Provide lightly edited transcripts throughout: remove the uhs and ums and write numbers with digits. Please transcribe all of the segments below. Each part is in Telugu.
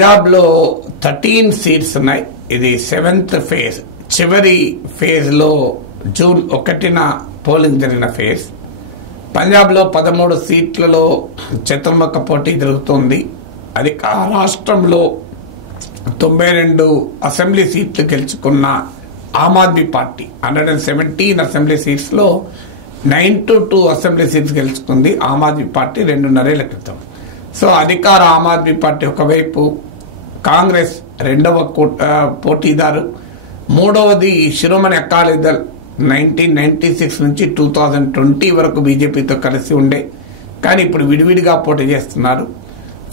పంజాబ్ లో 13 సీట్స్ ఉన్నాయి. ఇది 7th ఫేజ్, చివరి ఫేజ్ లో జూన్ 1న పోలింగ్ జరిగిన ఫేజ్. పంజాబ్ లో 13 సీట్లలో చతుర్ముఖ పోటీ జరుగుతోంది. అది రాష్ట్రంలో 92 అసెంబ్లీ సీట్లు గెలుచుకున్న ఆమ్ ఆద్మీ పార్టీ 117 అసెంబ్లీ సీట్స్ లో 92 అసెంబ్లీ సీట్స్ గెలుచుకుంది ఆమ్ ఆద్మీ పార్టీ 2.5 ఏళ్ల క్రితం. సో అధికార ఆమ్ ఆద్మీ పార్టీ ఒకవైపు, కాంగ్రెస్ రెండవ పోటీదారు, మూడవది శిరోమణి అకాలీ దళ్ 1996 నుంచి 2020 వరకు బీజేపీతో కలిసి ఉండే, కానీ ఇప్పుడు విడివిడిగా పోటీ చేస్తున్నారు.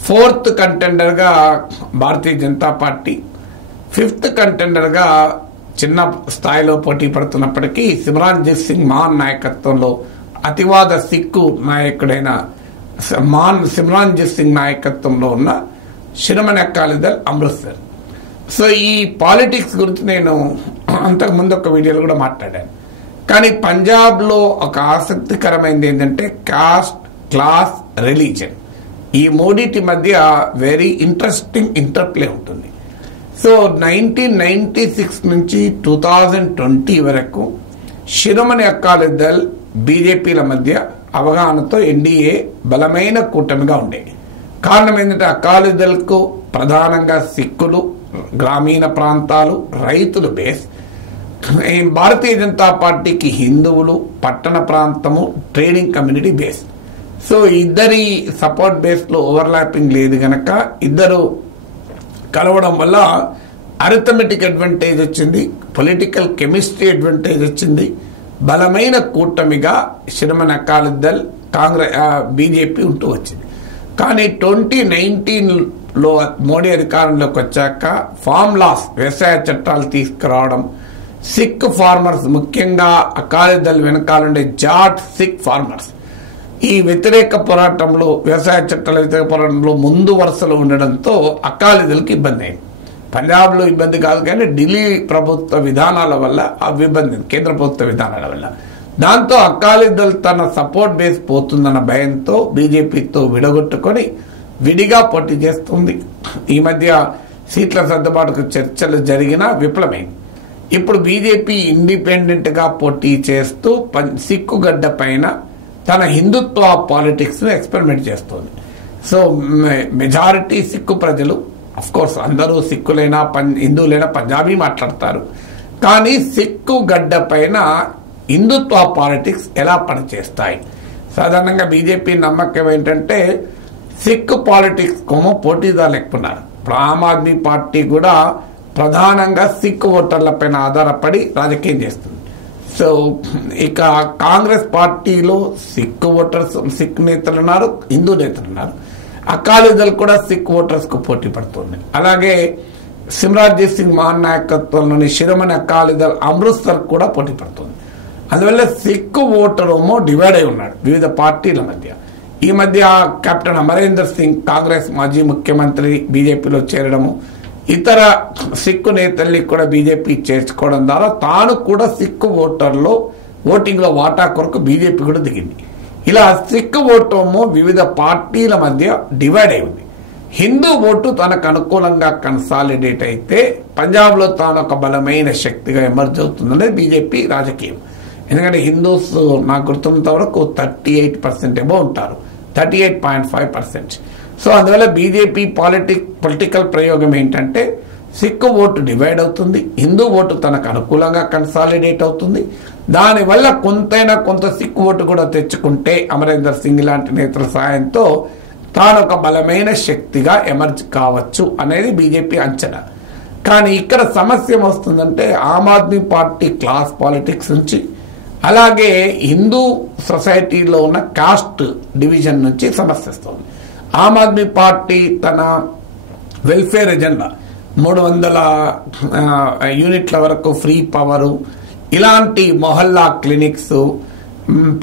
4th కంటెండర్ గా Bharatiya Janata party, 5th contender గా చిన్న స్థాయిలో పోటీ పడుతున్నప్పటికీ సిమ్రాన్జిత్ సింగ్ మాన్ నాయకత్వంలో అతివాద సిక్కు నాయకుడైన సిమ్రాన్జిత్ సింగ్ నాయకత్వంలో ఉన్న శిరోమణి అకాలీ దళ్ అమృత్సర్. సో ఈ పాలిటిక్స్ గురించి నేను అంతకుముందు ఒక వీడియోలో కూడా మాట్లాడాను. కానీ పంజాబ్ లో ఒక ఆసక్తికరమైనది ఏంటంటే కాస్ట్, క్లాస్, రిలీజన్, ఈ మూడింటి మధ్య వెరీ ఇంట్రెస్టింగ్ ఇంటర్ప్లే ఉంటుంది. సో 1996 నుంచి 2020 వరకు శిరోమణి అకాలీ దళ్ బీజేపీల మధ్య అవగాహనతో ఎన్డీఏ బలమైన కూటమిగా ఉండేది. కారణం ఏంటంటే అకాలీ దళకు ప్రధానంగా సిక్కులు, గ్రామీణ ప్రాంతాలు, రైతులు బేస్. భారతీయ జనతా పార్టీకి హిందువులు, పట్టణ ప్రాంతము, ట్రేడింగ్ కమ్యూనిటీ బేస్. సో ఇద్దరి సపోర్ట్ బేస్ లో ఓవర్లాపింగ్ లేదు గనక ఇద్దరు కలవడం వల్ల అరిథమెటిక్ అడ్వాంటేజ్ వచ్చింది, పొలిటికల్ కెమిస్ట్రీ అడ్వాంటేజ్ వచ్చింది. బలమైన కూటమిగా శిరోమణి అకాలీ దళ్, కాంగ్రెస్, బీజేపీ ఉంటూ వచ్చింది. కానీ 2019లో మోడీ అధికారంలోకి వచ్చాక ఫార్మ్ లాస్, వ్యవసాయ చట్టాలు తీసుకురావడం, సిక్ ఫార్మర్స్, ముఖ్యంగా అకాలీ దళ్ వెనకాలండే జాట్ సిక్ ఫార్మర్స్ ఈ వ్యతిరేక పోరాటంలో, వ్యవసాయ చట్టాల వ్యతిరేక పోరాటంలో ముందు వరుసలో ఉండడంతో అకాలీ దళకి ఇబ్బంది అయింది. పంజాబ్ లో ఇబ్బంది కాదు కానీ ఢిల్లీ ప్రభుత్వ విధానాల వల్ల ఆ ఇబ్బంది, కేంద్ర ప్రభుత్వ విధానాల వల్ల. దాంతో అకాలీ దళ్ తన సపోర్ట్ బేస్ పోతుందన్న భయంతో బీజేపీతో విడగొట్టుకొని విడిగా పోటీ చేస్తుంది. ఈ మధ్య సీట్ల సర్దుబాటుకు చర్చలు జరిగినా విఫలమైంది. ఇప్పుడు బీజేపీ ఇండిపెండెంట్ గా పోటీ చేస్తూ సిక్కుగడ్డ పైన తన హిందుత్వ పాలిటిక్స్ ను ఎక్స్పెరిమెంట్ చేస్తోంది. సో మెజారిటీ సిక్కు ప్రజలు, అఫ్ కోర్స్ అందరూ సిక్కులైనా హిందువులైనా పంజాబీ మాట్లాడతారు, కానీ సిక్కు గడ్డ పైన హిందుత్వ పాలిటిక్స్ ఎలా పనిచేస్తాయి? సాధారణంగా బీజేపీ నమ్మకం ఏంటంటే సిక్కు పాలిటిక్స్ కోమో పోటీదారులు ఎక్కున్నారు. ఆమ్ ఆద్మీ పార్టీ కూడా ప్రధానంగా సిక్కు ఓటర్ల పైన ఆధారపడి రాజకీయం చేస్తుంది. సో ఇక కాంగ్రెస్ పార్టీలో సిక్కు ఓటర్స్, సిక్ నేతలు ఉన్నారు, హిందూ నేతలు ఉన్నారు. అకాలీ దళ్ కూడా సిక్ ఓటర్స్ కు పోటీ పడుతుంది. అలాగే సిమ్రాన్జిత్ సింగ్ మాన్ నాయకత్వంలోని శిరోమణి అకాలీ దళ్ అమృత్సర్ కూడా పోటీ పడుతుంది. అందువల్ల సిక్కు ఓటర్ ఏమో డివైడ్ అయి ఉన్నాడు వివిధ పార్టీల మధ్య. ఈ మధ్య కెప్టెన్ అమరేందర్ సింగ్, కాంగ్రెస్ మాజీ ముఖ్యమంత్రి, బీజేపీలో చేరడము, ఇతర సిక్కు నేతల్ని కూడా బీజేపీ చేర్చుకోవడం ద్వారా తాను కూడా సిక్కు ఓటర్లో ఓటింగ్ లో వాటా కొరకు బీజేపీ కూడా దిగింది. ఇలా సిక్కు ఓటేమో వివిధ పార్టీల మధ్య డివైడ్ అయి ఉంది. హిందూ ఓటు తనకు అనుకూలంగా కన్సాలిడేట్ అయితే పంజాబ్ లో తాను ఒక బలమైన శక్తిగా ఎమర్జ్ అవుతుందనేది బీజేపీ రాజకీయం. ఎందుకంటే హిందూస్ నాకు గుర్తున్నంత వరకు 38% ఏమో ఉంటారు, 38.5%. సో అందువల్ల బీజేపీ పొలిటికల్ ప్రయోగం ఏంటంటే సిక్కు ఓటు డివైడ్ అవుతుంది, హిందూ ఓటు తనకు అనుకూలంగా కన్సాలిడేట్ అవుతుంది. దానివల్ల కొంతైనా కొంత సిక్కు ఓటు కూడా తెచ్చుకుంటే అమరేందర్ సింగ్ లాంటి నేతల సాయంతో తాను ఒక బలమైన శక్తిగా ఎమర్జ్ కావచ్చు అనేది బీజేపీ అంచనా. కానీ ఇక్కడ సమస్య వస్తుందంటే ఆమ్ ఆద్మీ పార్టీ క్లాస్ పాలిటిక్స్ నుంచి, అలాగే హిందూ సొసైటీలో ఉన్న కాస్ట్ డివిజన్ నుంచి సమస్య వస్తుంది. ఆమ్ ఆద్మీ పార్టీ తన వెల్ఫేర్ ఎజెండా 300 యూనిట్ల వరకు ఫ్రీ పవరు, ఇలాంటి మొహల్లా క్లినిక్స్,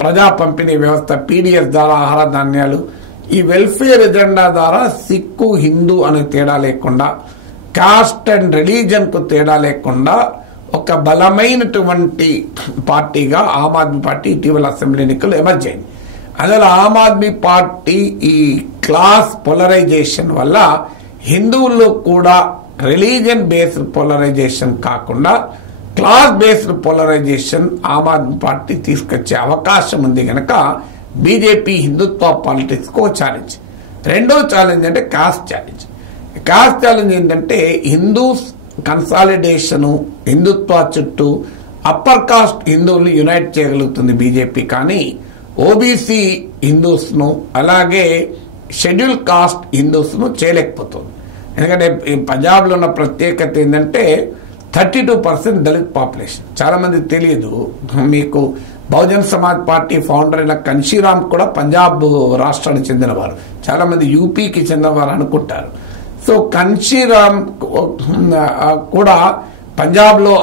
ప్రజా పంపిణీ వ్యవస్థ, పీడిఎస్ ద్వారా ఆహార ధాన్యాలు, ఈ వెల్ఫేర్ ఎజెండా ద్వారా సిక్కు, హిందూ అనే తేడా లేకుండా, కాస్ట్ అండ్ రిలీజన్ కు తేడా లేకుండా ఒక బలమైనటువంటి పార్టీగా ఆమ్ ఆద్మీ పార్టీ ఇటీవల అసెంబ్లీ ఎన్నికలు ఎమర్జ్ అయింది. అందులో ఆమ్ ఆద్మీ పార్టీ ఈ క్లాస్ పోలరైజేషన్ వల్ల హిందువుల్లో కూడా రిలీజియన్ బేస్డ్ పోలరైజేషన్ కాకుండా క్లాస్ బేస్డ్ పోలరైజేషన్ ఆమ్ ఆద్మీ పార్టీ తీసుకొచ్చే అవకాశం ఉంది కనుక బీజేపీ హిందుత్వ పాలిటిక్స్ కు ఛాలెంజ్. రెండో ఛాలెంజ్ అంటే కాస్ట్ ఛాలెంజ్. కాస్ట్ ఛాలెంజ్ ఏంటంటే హిందూస్ కన్సాలిడేషన్, హిందుత్వ చుట్టూ అప్పర్ కాస్ట్ హిందువుల్ని యునైట్ చేయగలుగుతుంది బీజేపీ, కానీ ఓబీసీ హిందూస్ ను అలాగే షెడ్యూల్ కాస్ట్ హిందూస్ ను చేయలేకపోతుంది. ఎందుకంటే పంజాబ్ లో ఉన్న ప్రత్యేకత ఏంటంటే 32% దళిత్ పాపులేషన్. చాలా మంది తెలియదు. మీకు బహుజన్ సమాజ్ పార్టీ ఫౌండర్ అయిన కన్షీరామ్ కూడా పంజాబ్ రాష్ట్రానికి చెందినవారు, చాలా మంది యూపీకి చెందినవారు అనుకుంటారు. సో కన్షీరామ్ కూడా పంజాబ్ లో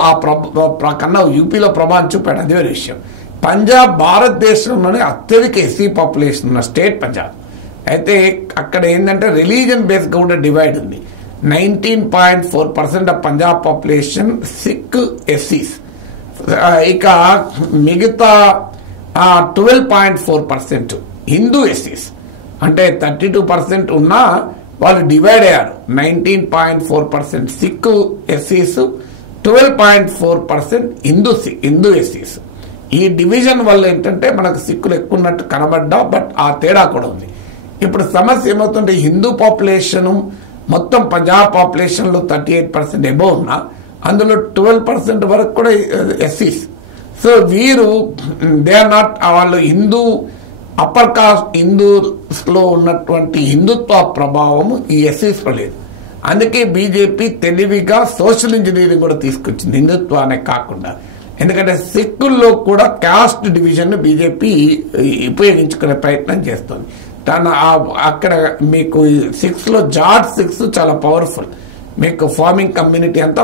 కన్నా యూపీలో ప్రభావం చూపాడు, అదే విషయం. పంజాబ్ భారతదేశంలోనే అత్యధిక ఎస్సీ పాపులేషన్ ఉన్న స్టేట్ పంజాబ్. అయితే అక్కడ ఏంటంటే రిలీజియన్ బేస్ గా కూడా డివైడ్ ఉంది. 19.4% ఆఫ్ పంజాబ్ పాపులేషన్ సిక్ ఎస్సీస్, ఇక మిగతా 12.4% హిందూ ఎస్సీస్. అంటే 32% ఉన్నా వాళ్ళు డివైడ్ అయ్యారు. 19.4% సిక్ ఎస్సీస్, 12.4% హిందూ ఎస్సీస్. ఈ డివిజన్ వల్ల ఏంటంటే మనకు సిక్కులు ఎక్కువ ఉన్నట్టు కనబడ్డా, బట్ ఆ తేడా కూడా ఉంది. ఇప్పుడు సమస్య ఏమవుతుంటే హిందూ పాపులేషన్ మొత్తం పంజాబ్ పాపులేషన్ లో 38% ఎబో ఉన్నా అందులో 12% వరకు కూడా ఎస్సీస్. సో వీరు దే ఆర్ నాట్, వాళ్ళు హిందూ అప్పర్ కాస్ట్ హిందూస్ లో ఉన్నటువంటి హిందుత్వ ప్రభావం ఈ ఎస్సీస్ లో లేదు. అందుకే బీజేపీ తెలివిగా సోషల్ ఇంజనీరింగ్ కూడా తీసుకొచ్చింది హిందుత్వానే కాకుండా. ఎందుకంటే సిక్కుల్లో కూడా కాస్ట్ డివిజన్ బీజేపీ ఉపయోగించుకునే ప్రయత్నం చేస్తుంది. అక్కడ మీకు 6 లో జాట్ 6 చాలా పవర్ఫుల్. మీకు ఫార్మింగ్ కమ్యూనిటీ అంతా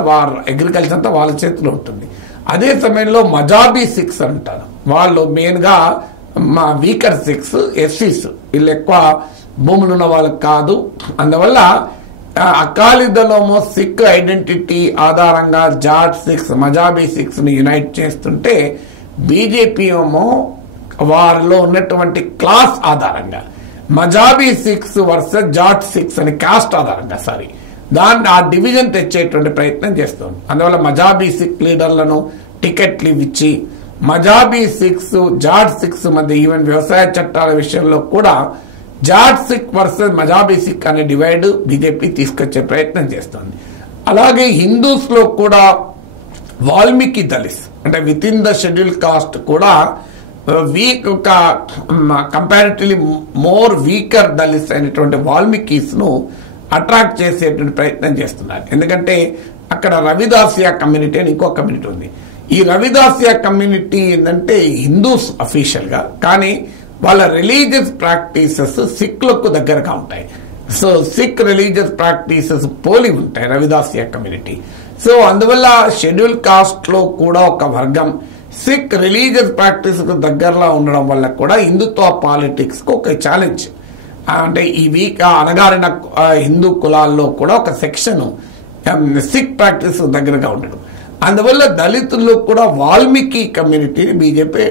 అగ్రికల్చర్ అంతా వాళ్ళ చేతిలో ఉంటుంది. అదే సమయంలో మజాబీ 6 అంటారు, వాళ్ళు మెయిన్ గా మా వీకర్ 6 ఎస్సీస్. వీళ్ళు ఎక్కువ భూములు ఉన్న వాళ్ళకి కాదు. అందువల్ల అకాలీదళము సిక్ ఐడెంటిటీ ఆధారంగా జాట్ 6 మజాబీ 6 ని యునైట్ చేస్తుంటే బీజేపీ ఏమో వారిలో ఉన్నటువంటి క్లాస్ ఆధారంగా మజాబీ 6 వర్సెస్ జాట్ 6 అని కాస్ట్ ఆధారంగా దాన్ని ఆ డివిజన్ తెచ్చేటువంటి ప్రయత్నం చేస్తుంది. అందువల్ల మజాబీ 6 లీడర్లను టికెట్లు ఇచ్చి మజాబీ 6 జాట్ 6 మధ్య ఈవెన్ వ్యవసాయ చట్టాల విషయంలో కూడా జాట్ 6 వర్సెస్ మజాబీ 6 అనే డివైడ్ బీజేపీ తీసుకొచ్చే ప్రయత్నం చేస్తుంది. అలాగే హిందూస్ లో కూడా వాల్మీకి దళిస్ అంటే with in the schedule caste కూడా వీక్ ఒక కంపారిటివ్లీ మోర్ వీకర్ దళిస్ అయినటువంటి వాల్మీకీస్ ను అట్రాక్ట్ చేసేటువంటి ప్రయత్నం చేస్తున్నారు. ఎందుకంటే అక్కడ రవిదాసియా కమ్యూనిటీ అని ఇంకో కమ్యూనిటీ ఉంది. ఈ రవిదాసియా కమ్యూనిటీ ఏంటంటే హిందూస్ అఫీషియల్ గా, కానీ వాళ్ళ రిలీజియస్ ప్రాక్టీసెస్ సిక్లకు దగ్గరగా ఉంటాయి. సో సిక్ రిలీజియస్ ప్రాక్టీసెస్ పోలి ఉంటాయి రవిదాసియా కమ్యూనిటీ. సో అందువల్ల షెడ్యూల్ కాస్ట్ లో కూడా ఒక వర్గం సిక్ రిలీజియస్ ప్రాక్టీస్ కు దగ్గరలో ఉండడం వల్ల కూడా హిందుత్వ పాలిటిక్స్ కు ఒక ఛాలెంజ్. అంటే ఈ వీక్ అనగారిన హిందూ కులాల్లో కూడా ఒక సెక్షన్ సిక్ ప్రాక్టీస్ దగ్గరగా ఉండడం. అందువల్ల దళితుల్లో కూడా వాల్మీకి కమ్యూనిటీని బీజేపీ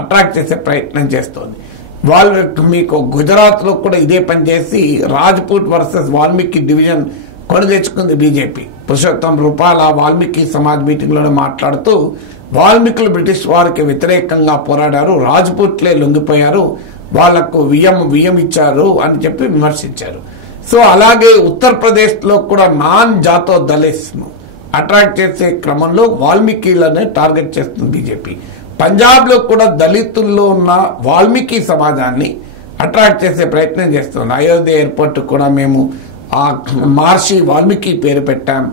అట్రాక్ట్ చేసే ప్రయత్నం చేస్తోంది. వాళ్ళు మీకు గుజరాత్ లో కూడా ఇదే పని చేసి రాజ్పూట్ వర్సెస్ వాల్మీకి డివిజన్ కొని తెచ్చుకుంది బీజేపీ. పురుషోత్తం రూపాల వాల్మీకి సమాజ్ మీటింగ్ లోనే మాట్లాడుతూ వాల్మీకులు బ్రిటిష్ వారికి వ్యతిరేకంగా పోరాడారు, రాజ్పూట్లే లొంగిపోయారు, వాళ్లకు వియ్యం ఇచ్చారు అని చెప్పి విమర్శించారు. సో అలాగే ఉత్తరప్రదేశ్ లో కూడా నాన్ జాతో దళిస్ ను అట్రాక్ట్ చేసే క్రమంలో వాల్మీకిలనే టార్గెట్ చేస్తుంది బీజేపీ. పంజాబ్ లో కూడా దళితుల్లో ఉన్న వాల్మీకి సమాజాన్ని అట్రాక్ట్ చేసే ప్రయత్నం చేస్తుంది. అయోధ్య ఎయిర్పోర్ట్ కూడా మేము ఆ మహర్షి వాల్మీకి పేరు పెట్టాం,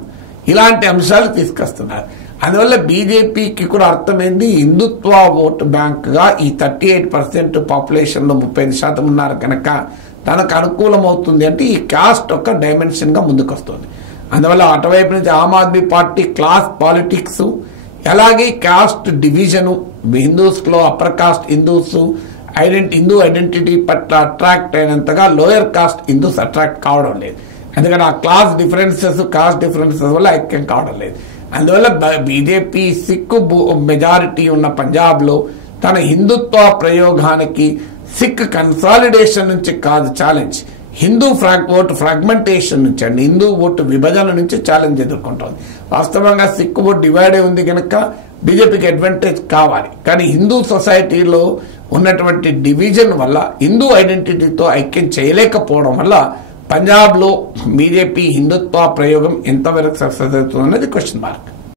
ఇలాంటి అంశాలు తీసుకొస్తున్నారు. అందువల్ల బీజేపీకి కూడా అర్థమైంది హిందుత్వ ఓటు బ్యాంక్ గా ఈ 38% పాపులేషన్ లో 35% ఉన్నారు కనుక తనకు అనుకూలం అవుతుంది అంటే ఈ కాస్ట్ ఒక డైమెన్షన్ గా ముందుకు వస్తుంది. అందువల్ల అటువైపు నుంచి Aam Aadmi Party class politics అలాగే కాస్ట్ డివిజన్ హిందూస్ లో upper caste Hindus Hindu identity పట్ల అట్రాక్ట్ అయినంతగా లోయర్ కాస్ట్ హిందూస్ అట్రాక్ట్ కావడం లేదు. ఎందుకంటే ఆ క్లాస్ డిఫరెన్సెస్ కాస్ట్ డిఫరెన్సెస్ వల్ల ఐక్యం కావడం లేదు. అందువల్ల బీజేపీ సిక్కు మెజారిటీ ఉన్న పంజాబ్ లో తన హిందుత్వ ప్రయోగానికి సిక్ కన్సాలిడేషన్ నుంచి కాదు ఛాలెంజ్, హిందూ ఓటు ఫ్రాగ్మెంటేషన్ నుంచి అండి, హిందూ ఓటు విభజన నుంచి ఛాలెంజ్ ఎదుర్కొంటుంది. వాస్తవంగా సిక్కు ఓటు డివైడ్ ఉంది కనుక బీజేపీకి అడ్వాంటేజ్ కావాలి. కానీ హిందూ సొసైటీలో ఉన్నటువంటి డివిజన్ వల్ల హిందూ ఐడెంటిటీతో ఐక్యం చేయలేకపోవడం వల్ల పంజాబ్లో బీజేపీ హిందుత్వ ప్రయోగం ఎంతవరకు సక్సెస్ అవుతుంది అనేది క్వశ్చన్ మార్క్.